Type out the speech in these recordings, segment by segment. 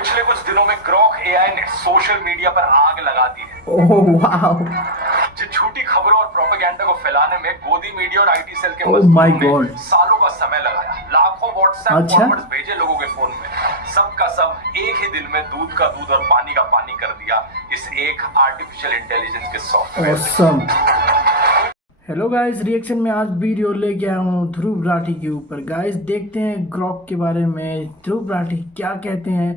पिछले कुछ दिनों में ग्रॉक एआई ने सोशल मीडिया पर आग लगा दी है। ओह वाह। जिन झूठी खबरों और प्रोपेगेंडा को फैलाने में गोदी मीडिया और आईटी सेल के Oh my मजदूरों God. ने सालों का समय लगाया, लाखों व्हाट्सएप अच्छा? फॉरवर्ड्स भेजे लोगों के फोन में, सबका सब एक ही दिन में दूध का दूध और पानी का पानी कर दिया इस एक आर्टिफिशियल इंटेलिजेंस के सॉफ्टवेयर ने। ऑसम। हेलो गाइस, रिएक्शन में आज वीडियो लेके आया हूँ ध्रुव राठी के ऊपर। गाइस देखते हैं ग्रॉक के बारे में ध्रुव राठी क्या कहते हैं।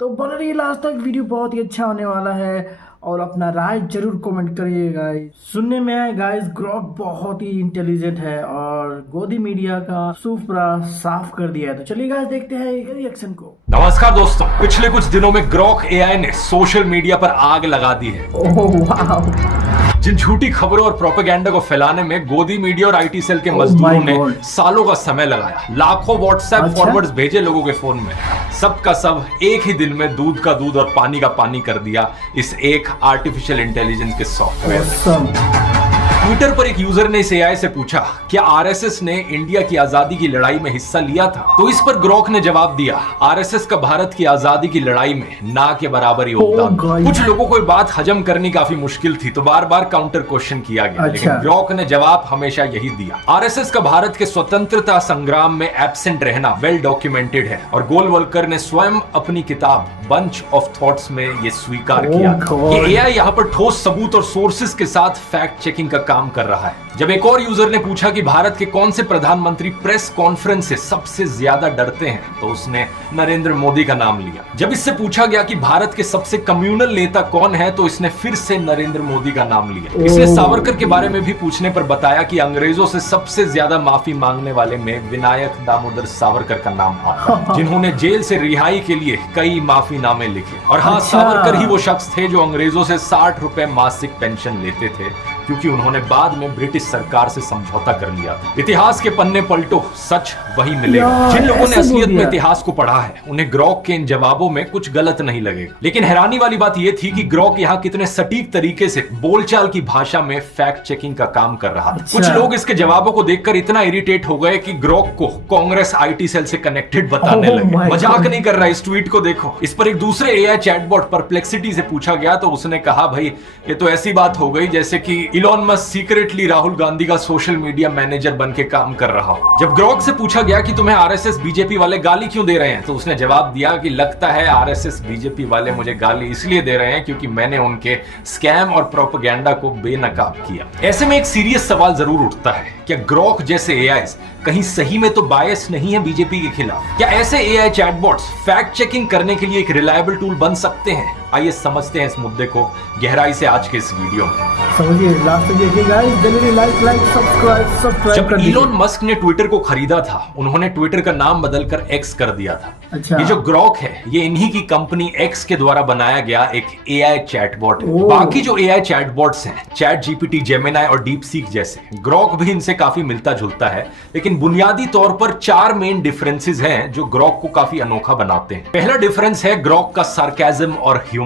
तो बने रहिए लास्ट तक, वीडियो बहुत ही अच्छा होने वाला है और अपना राय जरूर कमेंट करिए गाइस। सुनने में आए गाइस ग्रॉक बहुत ही इंटेलिजेंट है और गोदी मीडिया का सुपरा साफ कर दिया है। तो चलिए गाइस देखते हैं रिएक्शन को। नमस्कार दोस्तों, पिछले कुछ दिनों में ग्रॉक एआई ने सोशल मीडिया पर आग लगा दी है। ओह वाह। जिन झूठी खबरों और प्रोपेगेंडा को फैलाने में गोदी मीडिया और आईटी सेल के Oh मजदूरों my ने God. सालों का समय लगाया, लाखों व्हाट्सएप अच्छा? फॉरवर्ड्स भेजे लोगों के फोन में, सबका सब एक ही दिन में दूध का दूध और पानी का पानी कर दिया इस एक आर्टिफिशियल इंटेलिजेंस के सॉफ्टवेयर ने। ऑसम। ट्विटर पर एक यूजर ने इस एआई से पूछा, क्या आरएसएस ने इंडिया की आजादी की लड़ाई में हिस्सा लिया था? तो इस पर ग्रॉक ने जवाब दिया, आरएसएस का भारत की आजादी की लड़ाई में ना के बराबर योगदान। God. कुछ लोगों को ये बात हजम करनी काफी मुश्किल थी, तो बार बार काउंटर क्वेश्चन किया गया। अच्छा। लेकिन ग्रॉक ने जवाब हमेशा यही दिया, आरएसएस का भारत के स्वतंत्रता संग्राम में एब्सेंट रहना वेल डॉक्यूमेंटेड है और गोलवलकर ने स्वयं अपनी किताब बंच ऑफ थॉट्स में ये स्वीकार किया God. कि एआई यहाँ पर ठोस सबूत और सोर्सेस के साथ फैक्ट चेकिंग का काम कर रहा है। जब एक और यूजर ने पूछा कि भारत के कौन से प्रधानमंत्री प्रेस कॉन्फ्रेंस से सबसे ज्यादा डरते हैं, तो उसने नरेंद्र मोदी का नाम लिया। जब इससे पूछा गया कि भारत के सबसे कम्युनल नेता कौन है, तो इसने फिर से नरेंद्र मोदी का नाम लिया। इसने सावरकर के बारे में भी पूछने पर बताया कि अंग्रेजों से सबसे ज्यादा माफी मांगने वाले में विनायक दामोदर सावरकर का नाम आता है, जिन्होंने जेल से रिहाई के लिए कई माफीनामे लिखे। और हाँ, अच्छा। सावरकर ही वो शख्स थे जो अंग्रेजों से 60 रुपए मासिक पेंशन लेते थे, क्योंकि उन्होंने बाद में ब्रिटिश सरकार से समझौता कर लिया था। इतिहास के पन्ने पलटो, सच वही मिलेगा। यार, जिन लोगों ने ऐसे बोल असलियत में दिया। इतिहास को पढ़ा है, उन्हें ग्रॉक के इन जवाबों में कुछ गलत नहीं लगेगा। लेकिन हैरानी वाली बात यह थी कि ग्रॉक यहाँ कितने सटीक तरीके से बोलचाल की भाषा में फैक्ट चेकिंग का काम कर रहा था। अच्छा। कुछ लोग इसके जवाबों को देखकर इतना इरिटेट हो गए कि ग्रॉक को कांग्रेस आईटी सेल से कनेक्टेड बताने Oh लगे। my मजाक God. नहीं कर रहा, इस ट्वीट को देखो। इस पर एक दूसरे एआई चैटबॉट परप्लेक्सिटी से पूछा गया, तो उसने कहा, भाई ये तो ऐसी बात हो गई जैसे कि Elon Musk secretly Rahul Gandhi का सोशल मीडिया मैनेजर बन के काम कर रहा हो। जब ग्रॉक से पूछा गया कि तुम्हें आरएसएस बीजेपी वाले गाली क्यों दे रहे हैं, तो उसने जवाब दिया कि लगता है आरएसएस बीजेपी वाले मुझे गाली इसलिए दे रहे हैं क्योंकि मैंने उनके स्कैम और प्रोपेगेंडा को बेनकाब किया। ऐसे में एक सीरियस सवाल जरूर उठता है, क्या ग्रॉक जैसे एआईज कहीं सही में तो बायस नहीं है बीजेपी के खिलाफ? क्या ऐसे एआई चैटबॉट्स फैक्ट चेकिंग करने के लिए एक रिलायबल टूल बन सकते हैं? आइए समझते हैं इस मुद्दे को गहराई से आज के इस वीडियो में। समझिए, लास्ट तक देखिए गाइस। जल्दी लाइक सब्सक्राइब जब कर दीजिए। इलोन मस्क ने ट्विटर को खरीदा था, उन्होंने ट्विटर का नाम बदलकर एक्स कर दिया था। अच्छा। ये जो ग्रॉक है, ये इन्हीं की कंपनी एक्स के द्वारा बनाया गया एक एआई चैटबॉट है। ओह। बाकी जो एआई चैटबॉट्स हैं, चैट जीपीटी, जेमिनाई और डीप सीक जैसे, ग्रॉक भी इनसे काफी मिलता जुलता है। लेकिन बुनियादी तौर पर 4 मेन डिफरेंसेस हैं जो ग्रॉक को काफी अनोखा बनाते हैं। पहला डिफरेंस है ग्रॉक का सार्केज्म और ह्यूमर।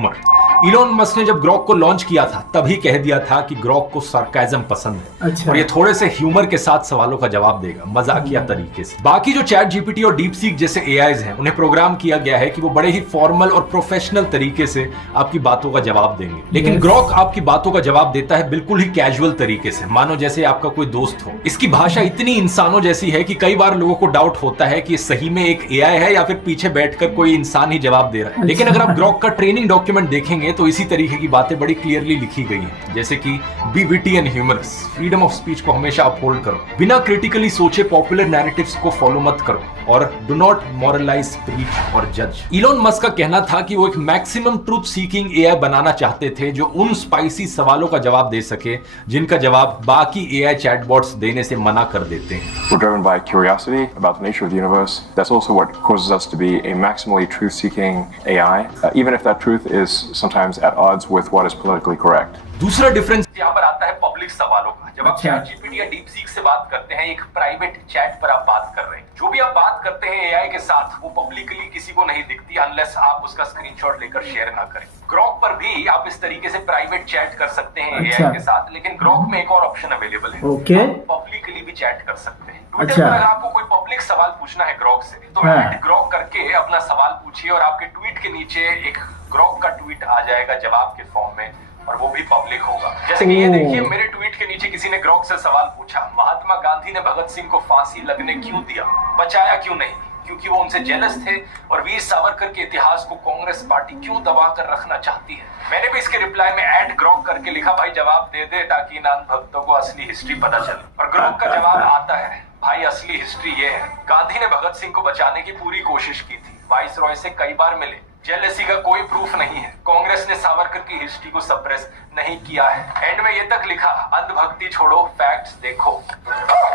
इलोन मस्क ने जब ग्रॉक को लॉन्च किया था, तभी कह दिया था कि ग्रॉक को सार्केज्म पसंद है। अच्छा। और ये थोड़े से ह्यूमर के साथ सवालों का जवाब देगा, मजाकिया तरीके से। बाकी जो चैट जीपीटी और डीप सीक जैसे एआईज हैं, उन्हें प्रोग्राम किया गया है कि वो बड़े ही फॉर्मल और प्रोफेशनल तरीके से आपकी बातों का जवाब देंगे। लेकिन Yes. ग्रॉक आपकी बातों का जवाब देता है बिल्कुल ही कैजुअल तरीके से, मानो जैसे आपका कोई दोस्त हो। इसकी भाषा इतनी इंसानों जैसी है कि कई बार लोगों को डाउट होता है कि ये सही में एक एआई है या फिर पीछे बैठकर कोई इंसान ही जवाब दे रहा है। लेकिन अगर आप ग्रॉक का ट्रेनिंग डॉक्यूमेंट देखेंगे तो इसी तरीके की बातें बड़ी क्लियरली लिखी गई हैं, जैसे कि be witty and humorous, freedom of speech को हमेशा अपहोल्ड करो, बिना क्रिटिकली सोचे पॉपुलर नैरेटिव्स को फॉलो मत करो, और डू नॉट मॉरलाइज, प्रीच और जज। इलोन मस्क का कहना था कि वो एक मैक्सिमम ट्रूथ सीकिंग एआई बनाना चाहते थे जो उन स्पाइसी सवालों का जवाब दे सके जिनका जवाब बाकी एआई चैटबॉट्स देने से मना कर देते हैं। We're driven by curiosity about the nature of the universe. That's also what causes us to be a maximally truth-seeking AI, even if that truth is sometimes at odds with what is politically correct. दूसरा difference यहाँ पर आता है public सवालों का। जब आप अच्छा। चैट जीपीटी या डीप सीक से बात करते हैं, एक प्राइवेट चैट पर आप बात कर रहे हैं। जो भी आप बात करते हैं एआई के साथ, वो पब्लिकली किसी को नहीं दिखती अनलेस आप उसका स्क्रीनशॉट लेकर शेयर ना करें। ग्रॉक पर भी आप इस तरीके से प्राइवेट चैट कर सकते हैं अच्छा। एआई के साथ, लेकिन ग्रॉक में एक और ऑप्शन अवेलेबल है। ओके। पब्लिकली भी चैट कर सकते हैं। ट्विटर पर अगर आपको कोई पब्लिक सवाल पूछना है ग्रॉक से, तो ग्रॉक करके अपना सवाल पूछिए और आपके ट्वीट के नीचे एक ग्रॉक का ट्वीट आ जाएगा जवाब के फॉर्म में, और वो भी पब्लिक होगा। जैसे कि ये देखिए, मेरे ट्वीट के नीचे किसी ने ग्रॉक से सवाल पूछा, महात्मा गांधी ने भगत सिंह को फांसी लगने क्यों दिया, बचाया क्यों नहीं? क्योंकि वो उनसे जेलस थे, और वीर सावरकर के इतिहास को कांग्रेस पार्टी क्यों दबा कर रखना चाहती है? मैंने भी इसके रिप्लाई में @ग्रॉक करके लिखा, भाई जवाब दे दे ताकि इन भक्तों को असली हिस्ट्री पता चले। और ग्रॉक का जवाब आता है, भाई असली हिस्ट्री ये है, गांधी ने भगत सिंह को बचाने की पूरी कोशिश की थी, वाइसरॉय से कई बार मिले, जेलसी का कोई प्रूफ नहीं है, कांग्रेस ने सावरकर की हिस्ट्री को सप्रेस नहीं किया है। एंड में ये तक लिखा, अंधभक्ति छोड़ो, फैक्ट्स देखो।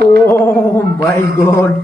ओह माय गॉड,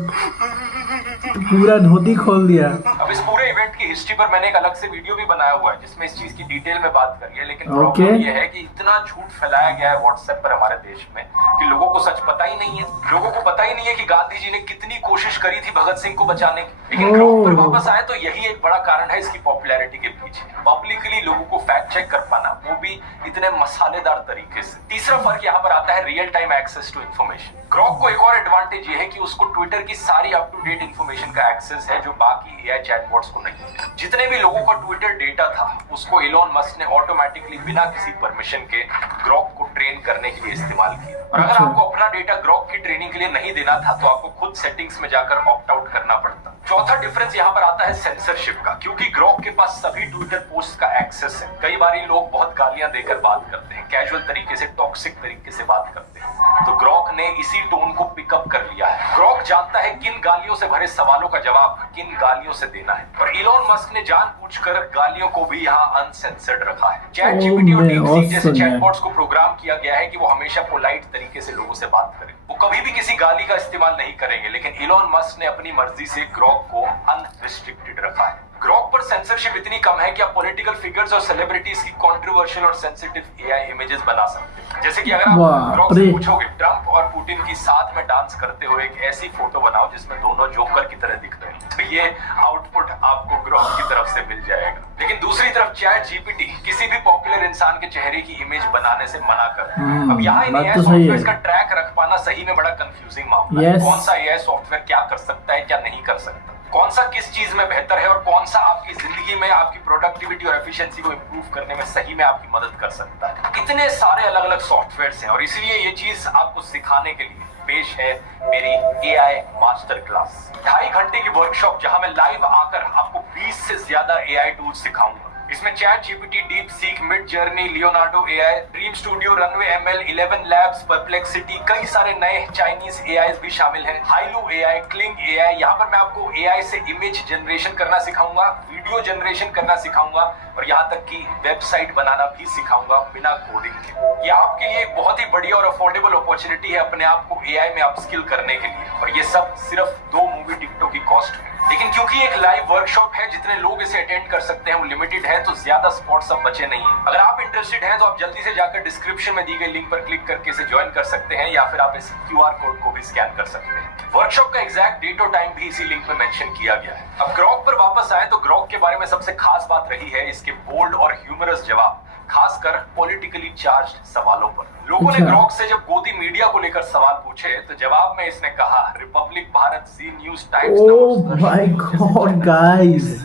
पूरा धोती खोल दिया। अब इस पूरे इवेंट की हिस्ट्री पर मैंने एक अलग से वीडियो भी बनाया हुआ है जिसमें इस चीज की डिटेल में बात करी है, लेकिन प्रॉब्लम ये है कि इतना झूठ फैलाया गया है व्हाट्सएप पर हमारे देश में कि लोगों को सच पता ही नहीं है। लोगों को पता ही नहीं है कि गांधी जी ने कितनी कोशिश करी थी भगत सिंह को बचाने की। लेकिन ग्राउंड पर वापस आए तो यही एक बड़ा कारण है इसकी पॉपुलैरिटी के पीछे, पब्लिकली लोगों को फैक्ट चेक कर पाना, वो भी इतने मसालेदार तरीके से। तीसरा फर्क यहाँ पर आता है real time access to information. Grok को एक और एडवांटेज ये है कि उसको ट्विटर की सारी अप टू डेट इन्फॉर्मेशन का एक्सेस है जो बाकी एआई चैटबॉट्स को नहीं है। जितने भी लोगों का ट्विटर डेटा था उसको इलॉन मस्क ने ऑटोमेटिकली बिना किसी परमिशन के ग्रॉक को ट्रेन करने के लिए इस्तेमाल किया। और अगर आपको अपना डेटा ग्रॉक की ट्रेनिंग के लिए नहीं देना था तो आपको खुद सेटिंग्स में जाकर ऑप्ट आउट करना पड़ता। चौथा डिफरेंस यहाँ पर आता है सेंसरशिप का, क्योंकि ग्रॉक के पास सभी ट्विटर पोस्ट का एक्सेस है। कई बार लोग बहुत गालियां देकर बात करते हैं, कैजुअल तरीके से, टॉक्सिक तरीके से बात करते हैं, तो ग्रॉक ने इसी टोन को पिकअप कर लिया है। ग्रॉक जानता है किन गालियों से भरे सवालों का जवाब किन गालियों से देना है, और इलॉन मस्क ने जानबूझकर गालियों को भी यहाँ अनसेंसर्ड रखा है। चैट जीपीटी और डीपसीक जैसे चैटबॉट्स को प्रोग्राम किया गया है कि वो हमेशा पोलाइट तरीके से लोगों से बात करें, वो कभी भी किसी गाली का इस्तेमाल नहीं करेंगे। लेकिन इलॉन मस्क ने अपनी मर्जी से ग्रॉक को अनरिस्ट्रिक्टेड रखा है। ग्रॉक पर सेंसरशिप इतनी कम है कि आप पॉलिटिकल फिगर्स और सेलिब्रिटीज की कंट्रोवर्शियल और सेंसिटिव एआई इमेजेस बना सकते हैं। जैसे कि अगर आप ग्रॉक से पूछोगे ट्रंप और पुतिन की साथ में डांस करते हुए एक ऐसी फोटो बनाओ जिसमें दोनों जोकर की तरह दिख रहे हैं, तो ये आउटपुट आपको ग्रॉक की तरफ से मिल जाएगा। लेकिन दूसरी तरफ चैट जीपीटी किसी भी पॉपुलर इंसान के चेहरे की इमेज बनाने से मना कर रहा है। अब यहाँ एआई सॉफ्टवेयर का ट्रैक रख पाना सही में बड़ा कंफ्यूजिंग मामला है। कौन सा एआई सॉफ्टवेयर क्या कर सकता है, क्या नहीं कर सकता, कौन सा किस चीज में बेहतर है, और कौन सा आपकी जिंदगी में आपकी प्रोडक्टिविटी और एफिशिएंसी को इंप्रूव करने में सही में आपकी मदद कर सकता है। इतने सारे अलग अलग सॉफ्टवेयर्स हैं, और इसलिए ये चीज आपको सिखाने के लिए पेश है मेरी एआई मास्टर क्लास, 2.5 घंटे की वर्कशॉप जहां मैं लाइव आकर आपको 20 से ज्यादा एआई टूल्स सिखाऊंगा। इसमें chat GPT, deep seek, mid journey, Leonardo AI, dream studio, runway ML, 11 labs, perplexity, कई सारे नए चाइनीज एआईज भी शामिल हैं, हाइलू एआई, क्लिंग एआई। यहाँ पर मैं आपको एआई से इमेज जनरेशन करना सिखाऊंगा, वीडियो जनरेशन करना सिखाऊंगा, और यहाँ तक कि वेबसाइट बनाना भी सिखाऊंगा बिना कोडिंग के। ये आपके लिए एक बहुत ही बढ़िया और अफोर्डेबल अपॉर्चुनिटी है अपने आप को एआई में अपस्किल करने के लिए, और ये सब सिर्फ 2 मूवी टिकटों की कॉस्ट में। लेकिन क्योंकि एक लाइव वर्कशॉप है, जितने लोग इसे अटेंड कर सकते हैं वो लिमिटेड है, तो ज्यादा स्पॉट्स अब बचे नहीं है। अगर आप इंटरेस्टेड हैं तो आप जल्दी से जाकर डिस्क्रिप्शन में दी गई लिंक पर क्लिक करके इसे ज्वाइन कर सकते हैं, या फिर आप इस QR कोड को भी स्कैन कर सकते हैं। वर्कशॉप का एग्जैक्ट डेट और टाइम भी इसी लिंक में मेंशन किया गया है। अब ग्रॉक पर वापस आए तो ग्रॉक के बारे में सबसे खास बात रही है इसके बोल्ड और ह्यूमरस जवाब, खासकर पॉलिटिकली चार्ज्ड सवालों पर। लोगों ने ग्रॉक से जब गोदी मीडिया को लेकर सवाल पूछे तो जवाब में इसने कहा, रिपब्लिक, भारत, जी न्यूज, टाइम्स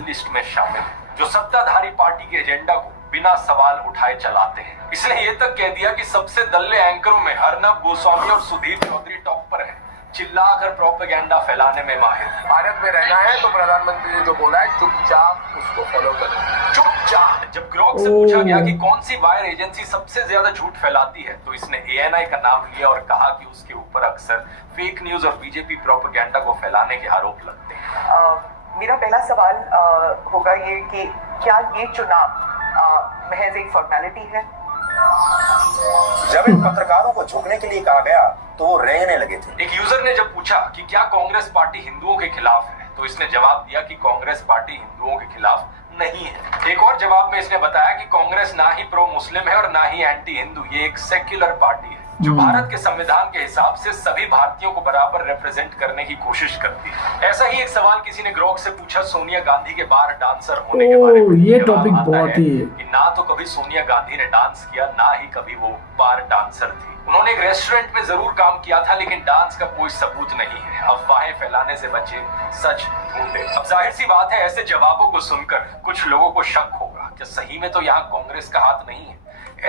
लिस्ट में शामिल, जो सत्ताधारी पार्टी के एजेंडा को बिना सवाल उठाए चलाते हैं। इसने ये तक कह दिया कि सबसे दल्ले एंकरों में अर्नब गोस्वामी और सुधीर चौधरी टॉप पर है, चिल्लाकर प्रोपेगेंडा फैलाने में माहिर। भारत में रहना है तो प्रधानमंत्री ने जो बोला है चुपचाप उसको फॉलो करें, चुपचाप। जब ग्रॉक से पूछा गया कि कौन सी वायर एजेंसी सबसे ज्यादा झूठ फैलाती है तो इसने ANI का नाम लिया और कहा कि उसके ऊपर अक्सर फेक न्यूज और बीजेपी प्रोपेगेंडा को फैलाने के आरोप लगते हैं। मेरा पहला सवाल होगा ये कि क्या ये चुनाव महज एक फॉर्मेलिटी है? जब इन पत्रकारों को झुकने के लिए कहा गया तो वो रेंगने लगे थे। एक यूजर ने जब पूछा कि क्या कांग्रेस पार्टी हिंदुओं के खिलाफ है तो इसने जवाब दिया कि कांग्रेस पार्टी हिंदुओं के खिलाफ नहीं है। एक और जवाब में इसने बताया कि कांग्रेस ना ही प्रो मुस्लिम है और ना ही एंटी हिंदू, ये एक सेक्युलर पार्टी है जो भारत के संविधान के हिसाब से सभी भारतीयों को बराबर रिप्रेजेंट करने की कोशिश करती है। ऐसा ही एक सवाल किसी ने ग्रॉक से पूछा सोनिया गांधी के बार डांसर होने के बारे में। ये टॉपिक बहुत ही कि ना तो कभी कभी सोनिया गांधी ने डांस किया, ना ही कभी वो बार डांसर थी। उन्होंने एक रेस्टोरेंट में जरूर काम किया था, लेकिन डांस का कोई सबूत नहीं है। अफवाहें फैलाने से बचे, सच ढूंढे। अब जाहिर सी बात है, ऐसे जवाबों को सुनकर कुछ लोगों को शक होगा कि सही में तो यहाँ कांग्रेस का हाथ नहीं है।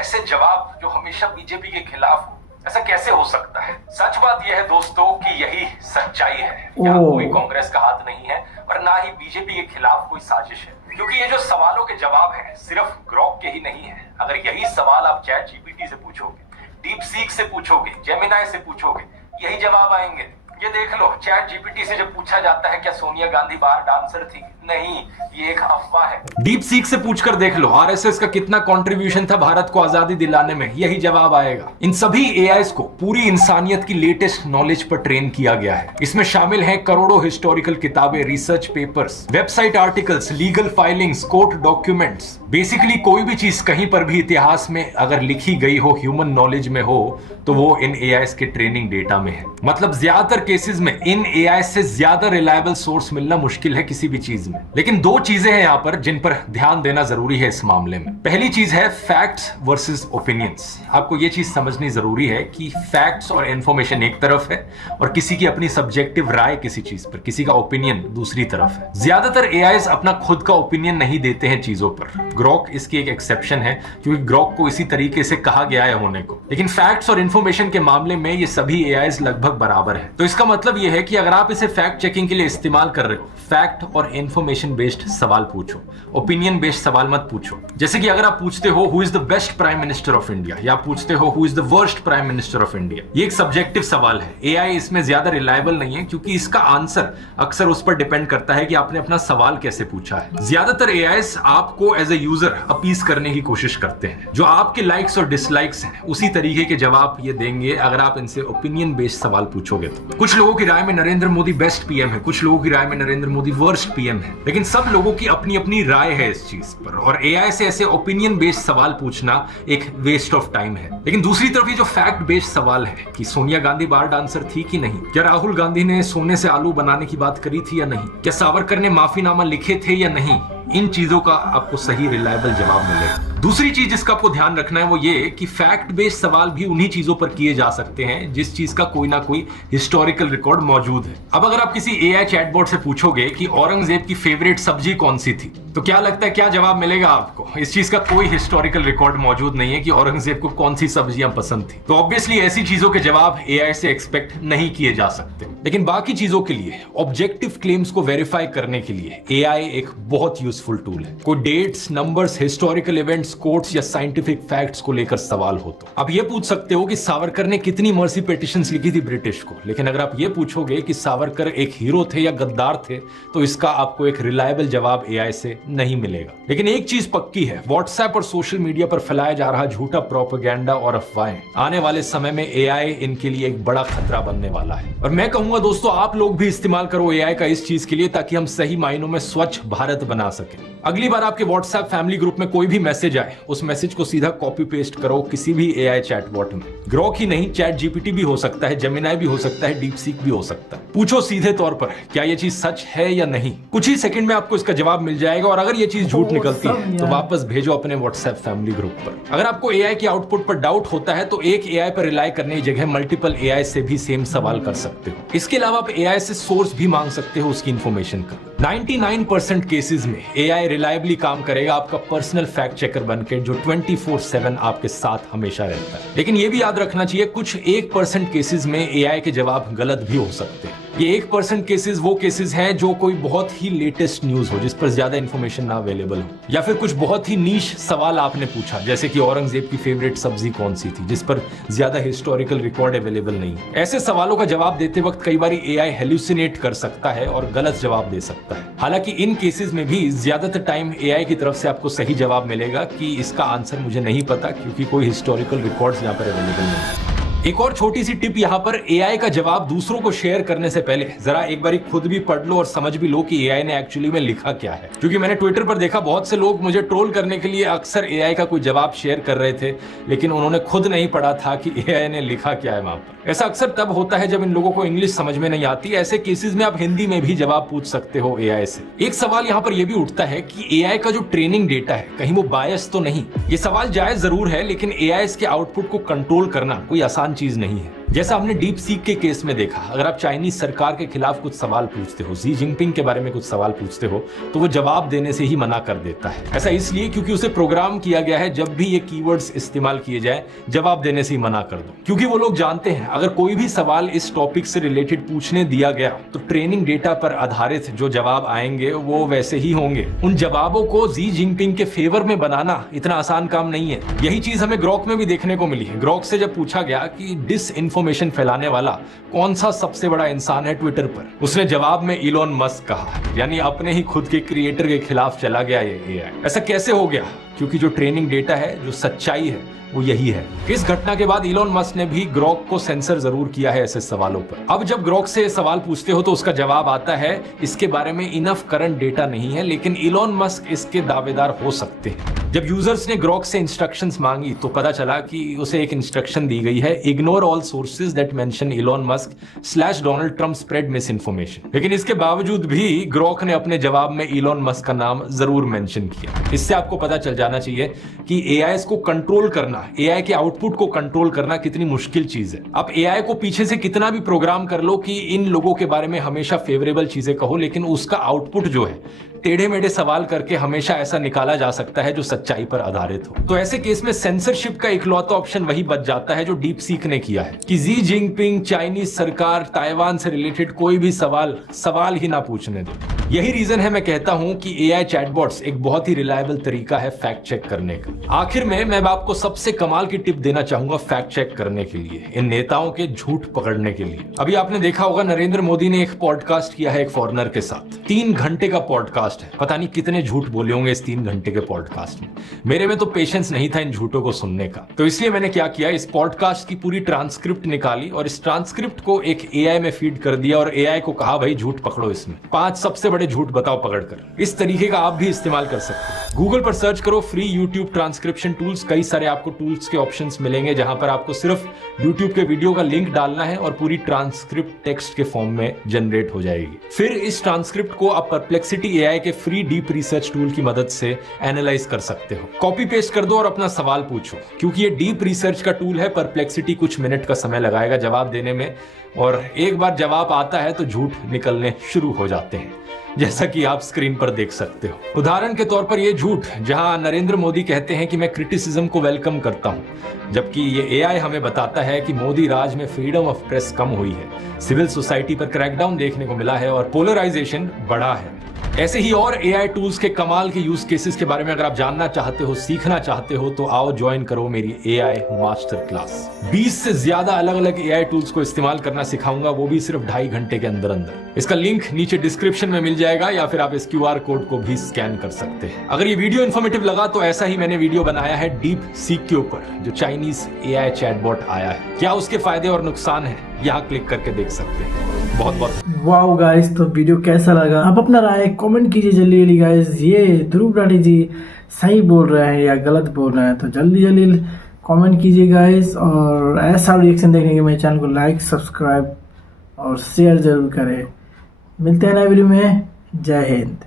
ऐसे जवाब जो हमेशा बीजेपी के खिलाफ हो, ऐसा कैसे हो सकता है? सच बात यह है दोस्तों कि यही सच्चाई है। यहाँ कोई कांग्रेस का हाथ नहीं है और ना ही बीजेपी के खिलाफ कोई साजिश है, क्योंकि ये जो सवालों के जवाब है सिर्फ ग्रॉक के ही नहीं है। अगर यही सवाल आप चैट जीपीटी से पूछोगे, डीप सीक से पूछोगे, जेमिनाई से पूछोगे, यही जवाब आएंगे। ये देख लो, चैट जीपीटी से जब पूछा जाता है क्या सोनिया गांधी बार डांसर थी, नहीं, ये एक अफवाह है। डीप सीक से पूछकर देख लो आरएसएस का कितना कंट्रीब्यूशन था भारत को आजादी दिलाने में, यही जवाब आएगा। इन सभी एआईस को पूरी इंसानियत की लेटेस्ट नॉलेज पर ट्रेन किया गया है। इसमें शामिल हैं करोड़ों हिस्टोरिकल किताबें, research papers, website articles, legal filings, court documents. Basically कोई भी चीज कहीं पर भी इतिहास में अगर लिखी गई हो, ह्यूमन नॉलेज में हो, तो वो इन एआईस के ट्रेनिंग डेटा में है। मतलब ज्यादातर केसेस में इन एआई से ज्यादा रिलायबल सोर्स मिलना मुश्किल है किसी भी चीज में। लेकिन दो चीजें हैं यहां पर जिन पर ध्यान देना जरूरी है इस मामले में। पहली चीज है फैक्ट्स वर्सेस ओपिनियंस। आपको यह चीज समझनी जरूरी है कि फैक्ट्स और इंफॉर्मेशन एक तरफ है और किसी की अपनी सब्जेक्टिव राय किसी चीज पर, किसी का ओपिनियन दूसरी तरफ है। ज्यादातर एआईस अपना खुद का ओपिनियन नहीं देते हैं चीजों पर। ग्रॉक इसकी एक एक्सेप्शन है, क्योंकि ग्रॉक को इसी तरीके से कहा गया है होने को। लेकिन फैक्ट्स और इंफॉर्मेशन के मामले में ये सभी एआईस लगभग बराबर है। तो इसका मतलब यह है कि अगर आप इसे फैक्ट चेकिंग के लिए इस्तेमाल कर रहे हो, फैक्ट और इंफॉर्मेशन बेस्ड सवाल पूछो, ओपिनियन बेस्ड सवाल मत पूछो। जैसे कि अगर आप पूछते हो who is the best prime minister of India, या पूछते हो who is the worst prime minister of India, ये एक सब्जेक्टिव सवाल है। एआई इसमें ज्यादा रिलायबल नहीं है, क्योंकि इसका आंसर अक्सर उस पर डिपेंड करता है कि आपने अपना सवाल कैसे पूछा है। ज्यादातर एआईस आपको एज ए यूजर अपीज करने की कोशिश करते हैं। जो आपके लाइक्स और डिसलाइक्स हैं उसी तरीके के जवाब ये देंगे अगर आप इनसे ओपिनियन बेस्ड सवाल पूछोगे तो। कुछ लोगों की राय में नरेंद्र मोदी बेस्ट पीएम है, कुछ लोगों की राय में नरेंद्र मोदी वर्स्ट पीएम है, लेकिन सब लोगों की अपनी अपनी राय है इस चीज पर। और एआई से ऐसे ओपिनियन बेस्ड सवाल पूछना एक वेस्ट ऑफ टाइम है। लेकिन दूसरी तरफ ये जो फैक्ट बेस्ड सवाल है कि सोनिया गांधी बार डांसर थी कि नहीं, क्या राहुल गांधी ने सोने से आलू बनाने की बात करी थी या नहीं, क्या सावरकर ने माफीनामा लिखे थे या नहीं, इन चीजों का आपको सही रिलायबल जवाब मिलेगा। दूसरी चीज जिसका आपको ध्यान रखना है वो ये कि फैक्ट बेस्ड सवाल भी उन्हीं चीजों पर किए जा सकते हैं जिस चीज का कोई ना कोई हिस्टोरिकल रिकॉर्ड मौजूद है। अब अगर आप किसी एआई चैटबॉट से पूछोगे कि औरंगजेब की फेवरेट सब्जी कौन सी थी, तो क्या लगता है क्या जवाब मिलेगा आपको? इस चीज का कोई हिस्टोरिकल रिकॉर्ड मौजूद नहीं है कि औरंगजेब को कौन सी सब्जियां पसंद थी। तो ऑब्वियसली ऐसी चीजों के जवाब एआई से एक्सपेक्ट नहीं किए जा सकते। लेकिन बाकी चीजों के लिए, ऑब्जेक्टिव क्लेम्स को वेरीफाई करने के लिए एआई एक बहुत यूजफुल टूल है। कोई dates, numbers, historical events, quotes या साइंटिफिक फैक्ट्स को लेकर सवाल हो तो आप ये पूछ सकते हो कि सावरकर ने कितनी मर्सी पिटीशंस लिखी थी ब्रिटिश को। लेकिन अगर आप ये पूछोगे कि सावरकर एक हीरो थे या गद्दार थे, तो इसका आपको एक रिलायबल जवाब एआई से नहीं मिलेगा। लेकिन एक चीज पक्की है, व्हाट्सएप और सोशल मीडिया पर फैलाया जा रहा झूठा प्रोपेगेंडा और अफवाहें, आने वाले समय में एआई इनके लिए एक बड़ा खतरा बनने वाला है। और मैं कहूंगा दोस्तों, आप लोग भी इस्तेमाल करो एआई का इस चीज के लिए, ताकि हम सही मायनों में स्वच्छ भारत बना सके। अगली बार आपके व्हाट्सएप फैमिली ग्रुप में कोई भी मैसेज आए, उस मैसेज को सीधा कॉपी पेस्ट करो किसी भी एआई चैटबॉट में। ग्रॉक ही नहीं, चैट जीपीटी भी हो सकता है, जेमिनाई भी हो सकता है, डीप सीक भी हो सकता है। पूछो सीधे तौर पर क्या ये चीज सच है या नहीं। कुछ ही सेकंड में आपको इसका जवाब मिल जाएगा। और अगर ये चीज झूठ निकलती है तो वापस भेजो अपने व्हाट्सएप फैमिली ग्रुप पर। अगर आपको एआई के आउटपुट पर डाउट होता है तो एक एआई पर रिलाई करने की जगह मल्टीपल एआई से भी सेम सवाल कर सकते हो। इसके अलावा आप एआई से सोर्स भी मांग सकते हो उसकी इंफॉर्मेशन का। 99% केसेस में एआई रिलायबली काम करेगा आपका पर्सनल फैक्ट चेकर बनकर, जो 24/7 आपके साथ हमेशा रहता है। लेकिन यह भी याद रखना चाहिए, कुछ 1% केसेस में एआई के जवाब गलत भी हो सकते हैं। ये 1% केसेस वो केसेस हैं जो कोई बहुत ही लेटेस्ट न्यूज हो, जिस पर ज्यादा इंफॉर्मेशन ना अवेलेबल हो, या फिर कुछ बहुत ही नीश सवाल आपने पूछा, जैसे कि औरंगजेब की फेवरेट सब्जी कौन सी थी, जिस पर ज्यादा हिस्टोरिकल रिकॉर्ड अवेलेबल नहीं है। ऐसे सवालों का जवाब देते वक्त कई बार एआई हेल्यूसिनेट कर सकता है और गलत जवाब दे सकता है। हालांकि इन केसेस में भी ज्यादातर टाइम एआई की तरफ से आपको सही जवाब मिलेगा कि इसका आंसर मुझे नहीं पता, क्योंकि कोई हिस्टोरिकल रिकॉर्ड्स यहाँ पर अवेलेबल नहीं है। एक और छोटी सी टिप यहाँ पर, एआई का जवाब दूसरों को शेयर करने से पहले जरा एक बार खुद भी पढ़ लो और समझ भी लो कि एआई ने एक्चुअली में लिखा क्या है। क्योंकि मैंने ट्विटर पर देखा बहुत से लोग मुझे ट्रोल करने के लिए अक्सर एआई का कोई जवाब शेयर कर रहे थे, लेकिन उन्होंने खुद नहीं पढ़ा था कि एआई ने लिखा क्या है वहां पर। ऐसा अक्सर तब होता है जब इन लोगों को इंग्लिश समझ में नहीं आती। ऐसे केसेस में आप हिंदी में भी जवाब पूछ सकते हो एआई से। एक सवाल यहाँ पर यह भी उठता है कि एआई का जो ट्रेनिंग डेटा है कहीं वो बायस तो नहीं। ये सवाल जायज जरूर है, लेकिन एआई के आउटपुट को कंट्रोल करना कोई आसान चीज नहीं है। जैसा हमने डीप सीक के केस में देखा, अगर आप चाइनीज सरकार के खिलाफ कुछ सवाल पूछते हो, शी जिनपिंग के बारे में कुछ सवाल पूछते हो, तो वो जवाब देने से ही मना कर देता है। ऐसा इसलिए क्योंकि उसे प्रोग्राम किया गया है जब भी ये कीवर्ड्स इस्तेमाल किए जाए जवाब देने से ही मना कर दो, क्योंकि वो लोग जानते हैं अगर कोई भी सवाल इस टॉपिक से रिलेटेड पूछने दिया गया तो ट्रेनिंग डेटा पर आधारित जो जवाब आएंगे वो वैसे ही होंगे। उन जवाबों को शी जिनपिंग के फेवर में बनाना इतना आसान काम नहीं है। यही चीज हमें ग्रॉक में भी देखने को मिली है। ग्रॉक से जब पूछा गया कि डिसइंफॉर्मेशन फैलाने वाला कौन सा सबसे बड़ा इंसान है ट्विटर पर, उसने जवाब में इलॉन मस्क कहा, यानी अपने ही खुद के क्रिएटर के खिलाफ चला गया ये एआई। ऐसा कैसे हो गया? क्योंकि जो ट्रेनिंग डेटा है, जो सच्चाई है, वो यही है। इस घटना के बाद इलॉन मस्क ने भी ग्रॉक को सेंसर जरूर किया है ऐसे सवालों पर। अब जब ग्रॉक से सवाल पूछते हो तो उसका जवाब आता है इसके बारे में इनफ करंट डेटा नहीं है, लेकिन इलॉन मस्क इसके दावेदार हो सकते हैं। जब यूजर्स ने ग्रॉक से इंस्ट्रक्शंस मांगी तो पता चला कि उसे एक इंस्ट्रक्शन दी गई है, ignore all sources that mention Elon Musk / Donald Trump spread miss information. लेकिन इसके बावजूद भी ग्रॉक ने अपने जवाब में इलॉन मस्क का नाम जरूर मेंशन किया। इससे आपको पता चल जाना चाहिए कि एआई को कंट्रोल करना, एआई के आउटपुट को कंट्रोल करना कितनी मुश्किल चीज है। आप एआई को पीछे से कितना भी प्रोग्राम कर लो कि इन लोगों के बारे में हमेशा फेवरेबल चीजें कहो, लेकिन उसका आउटपुट जो है टेढ़े मेढ़े सवाल करके हमेशा ऐसा निकाला जा सकता है जो सच्चाई पर आधारित हो। तो ऐसे केस में सेंसरशिप का इकलौता ऑप्शन वही बच जाता है जो डीप सीक ने किया है कि शी जिनपिंग, चाइनीज सरकार, ताइवान से रिलेटेड कोई भी सवाल ही ना पूछने दो। यही रीजन है मैं कहता हूं कि एआई चैटबॉट्स एक बहुत ही रिलायबल तरीका है फैक्ट चेक करने का। आखिर में मैं आपको सबसे कमाल की टिप देना चाहूंगा फैक्ट चेक करने के लिए, इन नेताओं के झूठ पकड़ने के लिए। अभी आपने देखा होगा नरेंद्र मोदी ने एक पॉडकास्ट किया है एक फॉरेनर के साथ, 3 घंटे का पॉडकास्ट है। पता नहीं कितने झूठ बोले होंगे इस 3 घंटे के पॉडकास्ट में। मेरे में तो पेशेंस नहीं था इन झूठों को सुनने का, तो इसलिए मैंने क्या किया, इस पॉडकास्ट की पूरी ट्रांसक्रिप्ट निकाली और इस ट्रांसक्रिप्ट को एक एआई में फीड कर दिया और एआई को कहा भाई झूठ पकड़ो, इसमें 5 सबसे बड़े झूठ बताओ पकड़कर। इस तरीके का आप भी इस्तेमाल कर सकते हैं। गूगल पर सर्च करो फ्री यूट्यूब ट्रांसक्रिप्शन टूल्स, कई सारे आपको टूल्स के ऑप्शंस मिलेंगे जहां पर आपको सिर्फ यूट्यूब के वीडियो का लिंक डालना है और पूरी ट्रांसक्रिप्ट टेक्स्ट के फॉर्म में जनरेट हो जाएगी। फिर इस ट्रांसक्रिप्ट को आप परप्लेक्सिटी एआई के फ्री डीप रिसर्च टूल की मदद से एनालाइज कर सकते हो। कॉपी पेस्ट कर दो और अपना सवाल पूछो। क्योंकि ये डीप रिसर्च का टूल है, परप्लेक्सिटी कुछ मिनट का समय लगाएगा जवाब देने में, और एक बार जवाब आता है तो झूठ निकलने शुरू हो जाते हैं, जैसा कि आप स्क्रीन पर देख सकते हो। उदाहरण के तौर पर ये झूठ जहां नरेंद्र मोदी कहते हैं कि मैं क्रिटिसिज्म को वेलकम करता हूं, जबकि ये एआई हमें बताता है कि मोदी राज में फ्रीडम ऑफ प्रेस कम हुई है, सिविल सोसाइटी पर क्रैकडाउन देखने को मिला है और पोलराइजेशन बढ़ा है। ऐसे ही और एआई टूल्स के कमाल के यूज केसेस के बारे में अगर आप जानना चाहते हो, सीखना चाहते हो, तो आओ ज्वाइन करो मेरी एआई मास्टर क्लास। 20 से ज्यादा अलग अलग एआई टूल्स को इस्तेमाल करना सिखाऊंगा, वो भी सिर्फ 2.5 घंटे के अंदर अंदर। इसका लिंक नीचे डिस्क्रिप्शन में मिल जाएगा या फिर आप इस QR कोड को भी स्कैन कर सकते हैं। अगर ये वीडियो इन्फॉर्मेटिव लगा तो ऐसा ही मैंने वीडियो बनाया है डीप सीक के ऊपर, जो चाइनीज एआई चैटबॉट आया है। क्या उसके फायदे और नुकसान है, यहाँ क्लिक करके देख सकते हैं। बहुत बहुत वाओ गाइस, तो वीडियो कैसा लगा आप अपना राय कमेंट कीजिए जल्दी जल्दी गाइस। ये ध्रुव राठी जी सही बोल रहे हैं या गलत बोल रहे हैं, तो जल्दी जल्दी कमेंट कीजिए गाइस। और ऐसा रिएक्शन देखने के लिए मेरे चैनल को लाइक, सब्सक्राइब और शेयर जरूर करें। मिलते हैं नए वीडियो में। जय हिंद।